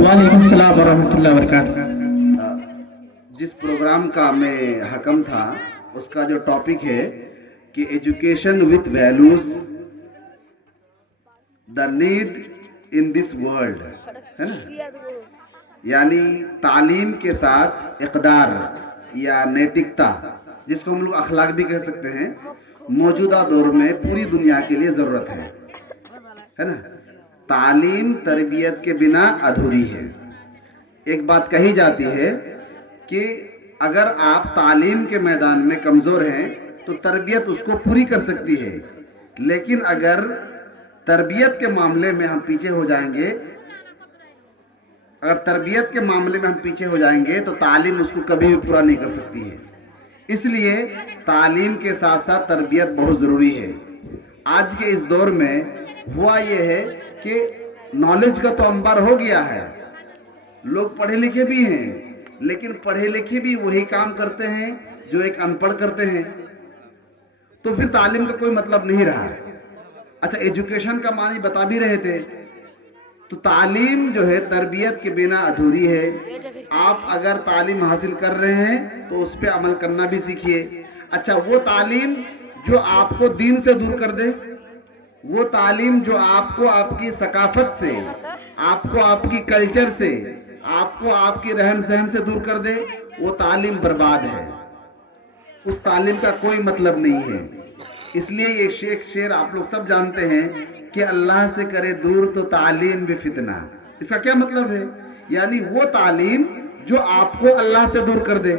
वालेकुम सलाम वरहमतुल्लाहि वबरकातुहू। जिस प्रोग्राम का मैं हकम था उसका जो टॉपिक है कि education with values the need in this world, है ना। यानी तालीम के साथ इक़दार या नैतिकता, जिसको हम लोग अखलाक भी कह सकते हैं, मौजूदा दौर में पूरी दुनिया के लिए ज़रूरत है ना। तालीम तरबियत के बिना अधूरी है। एक बात कही जाती है कि अगर आप तालीम के मैदान में कमज़ोर हैं तो तरबियत उसको पूरी कर सकती है, लेकिन अगर तरबियत के मामले में हम पीछे हो जाएंगे, तो तालीम उसको कभी भी पूरा नहीं कर सकती है। इसलिए तालीम के साथ साथ तरबियत बहुत ज़रूरी है। आज के इस दौर में हुआ ये है कि नॉलेज का तो अंबार हो गया है, लोग पढ़े लिखे भी हैं, लेकिन पढ़े लिखे भी वही काम करते हैं जो एक अनपढ़ करते हैं, तो फिर तालीम का कोई मतलब नहीं रहा। अच्छा, एजुकेशन का मानी बता भी रहे थे, तो तालीम जो है तरबियत के बिना अधूरी है। आप अगर तालीम हासिल कर रहे हैं तो उस पर अमल करना भी सीखिए। अच्छा, वो तालीम जो आपको दीन से दूर कर दे, वो तालीम जो आपको आपकी सकाफत से, आपको आपकी कल्चर से, आपको आपकी रहन सहन से दूर कर दे, वो तालीम बर्बाद है। उस तालीम का कोई मतलब नहीं है। इसलिए ये शेर आप लोग सब जानते हैं कि अल्लाह से करे दूर तो तालीम भी फितना। इसका क्या मतलब है? यानी वो तालीम जो आपको अल्लाह से दूर कर दे।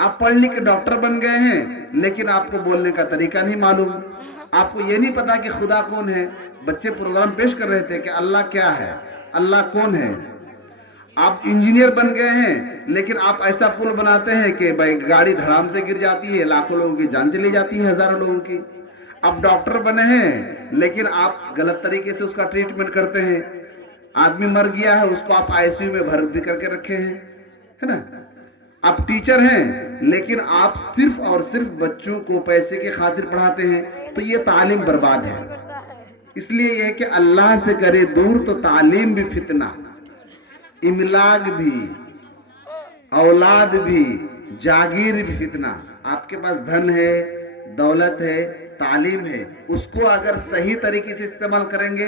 आप पढ़ लिख के डॉक्टर बन गए हैं, लेकिन आपको बोलने का तरीका नहीं मालूम, आपको ये नहीं पता कि खुदा कौन है। बच्चे प्रोग्राम पेश कर रहे थे कि अल्लाह क्या है, अल्लाह कौन है। आप इंजीनियर बन गए हैं, लेकिन आप ऐसा पुल बनाते हैं कि भाई गाड़ी धड़ाम से गिर जाती है, लाखों लोगों की जान चली जाती है, हजारों लोगों की। आप डॉक्टर बने हैं, लेकिन आप गलत तरीके से उसका ट्रीटमेंट करते हैं। आदमी मर गया है, उसको आप आईसीयू में भर्ती करके रखे हैं, है ना। आप टीचर हैं, लेकिन आप सिर्फ और सिर्फ बच्चों को पैसे के खातिर पढ़ाते हैं, तो ये तालीम बर्बाद है। इसलिए यह कि अल्लाह से करे दूर तो तालीम भी फितना, इमलाक भी, औलाद भी, जागीर भी फितना। आपके पास धन है, दौलत है, तालीम है, उसको अगर सही तरीके से इस्तेमाल करेंगे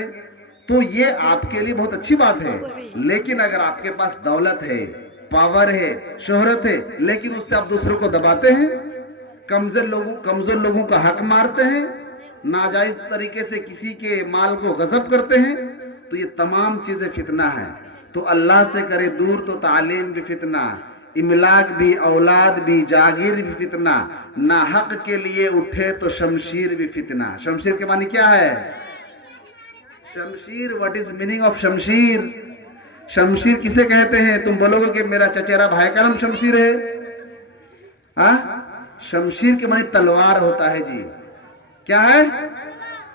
तो ये आपके लिए बहुत अच्छी बात है। लेकिन अगर आपके पास दौलत है, पावर है, शोहरत है, लेकिन उससे आप दूसरों को दबाते हैं, कमजोर लोगों का हक मारते हैं, नाजायज तरीके से किसी के माल को गजब करते हैं, तो ये तमाम चीजें फितना है। तो अल्लाह से करे दूर तो तालीम भी फितना, इमलाक भी, औलाद भी, जागीर भी फितना, ना हक के लिए उठे तो शमशीर भी फितना। शमशीर के मानी क्या है? शमशीर, व्हाट इज मीनिंग ऑफ शमशीर? शमशीर किसे कहते हैं? तुम बोलोगे कि मेरा चचेरा भाई का नाम शमशीर है। हाँ, शमशीर के मानी तलवार होता है जी। क्या है?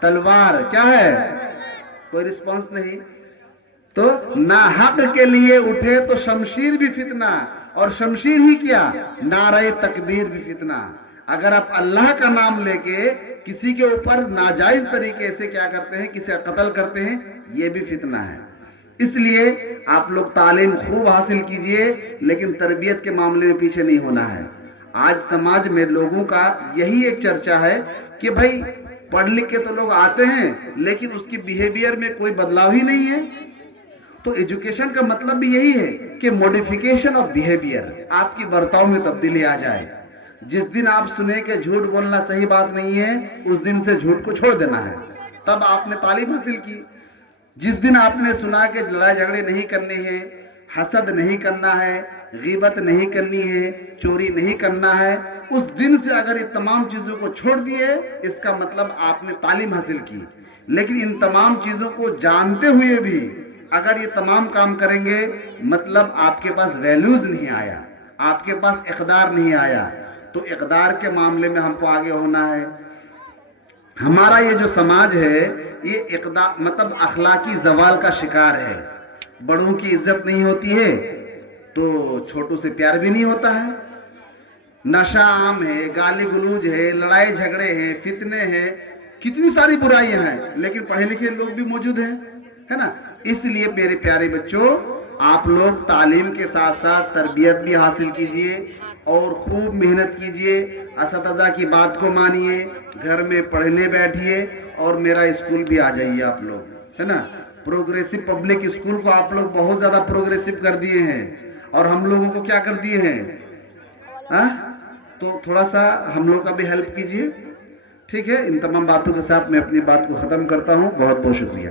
तलवार। क्या है? कोई रिस्पॉन्स नहीं। तो ना हक के लिए उठे तो शमशीर भी फितना, और शमशीर ही क्या, नारे तकबीर भी फितना। अगर आप अल्लाह का नाम लेके किसी के ऊपर नाजायज तरीके से क्या करते हैं, किसी का कत्ल करते हैं, ये भी फितना है। इसलिए आप लोग तालीम खूब हासिल कीजिए, लेकिन तरबियत के मामले में पीछे नहीं होना है। आज समाज में लोगों का यही एक चर्चा है कि भाई पढ़ लिख के तो लोग आते हैं, लेकिन उसकी बिहेवियर में कोई बदलाव ही नहीं है। तो एजुकेशन का मतलब भी यही है कि मॉडिफिकेशन ऑफ बिहेवियर, आपकी बर्ताव में तब्दीली आ जाए। जिस दिन आप सुने कि झूठ बोलना सही बात नहीं है, उस दिन से झूठ को छोड़ देना है, तब आपने तालीम हासिल की। जिस दिन आपने सुना कि लड़ाई झगड़े नहीं करने हैं, हसद नहीं करना है, गीबत नहीं करनी है, चोरी नहीं करना है, उस दिन से अगर ये तमाम चीजों को छोड़ दिए, इसका मतलब आपने तालीम हासिल की। लेकिन इन तमाम चीजों को जानते हुए भी अगर ये तमाम काम करेंगे, मतलब आपके पास वैल्यूज नहीं आया, आपके पास इक़दार नहीं आया। तो इक़दार के मामले में हमको आगे होना है। हमारा ये जो समाज है, ये इक़दार मतलब अखलाकी जवाल का शिकार है। बड़ों की इज्जत नहीं होती है, तो छोटों से प्यार भी नहीं होता है। नशा आम है, गाली गलूज है, लड़ाई झगड़े हैं, फितने हैं, कितनी सारी बुराइयां हैं, लेकिन पढ़े लिखे लोग भी मौजूद हैं, है ना। इसलिए मेरे प्यारे बच्चों, آپ لوگ تعلیم کے ساتھ ساتھ تربیت بھی حاصل کیجئے اور خوب محنت کیجئے، اساتذہ کی بات کو مانیے، گھر میں پڑھنے بیٹھیے اور میرا اسکول بھی آ جائیے آپ لوگ، ہے نا؟ پروگریسو پبلک اسکول کو آپ لوگ بہت زیادہ پروگریسو کر دیے ہیں اور ہم لوگوں کو کیا کر دیے ہیں؟ تو تھوڑا سا ہم لوگ کا بھی ہیلپ کیجئے، ٹھیک ہے؟ ان تمام باتوں کے ساتھ میں اپنی بات کو ختم کرتا ہوں. بہت بہت شکریہ.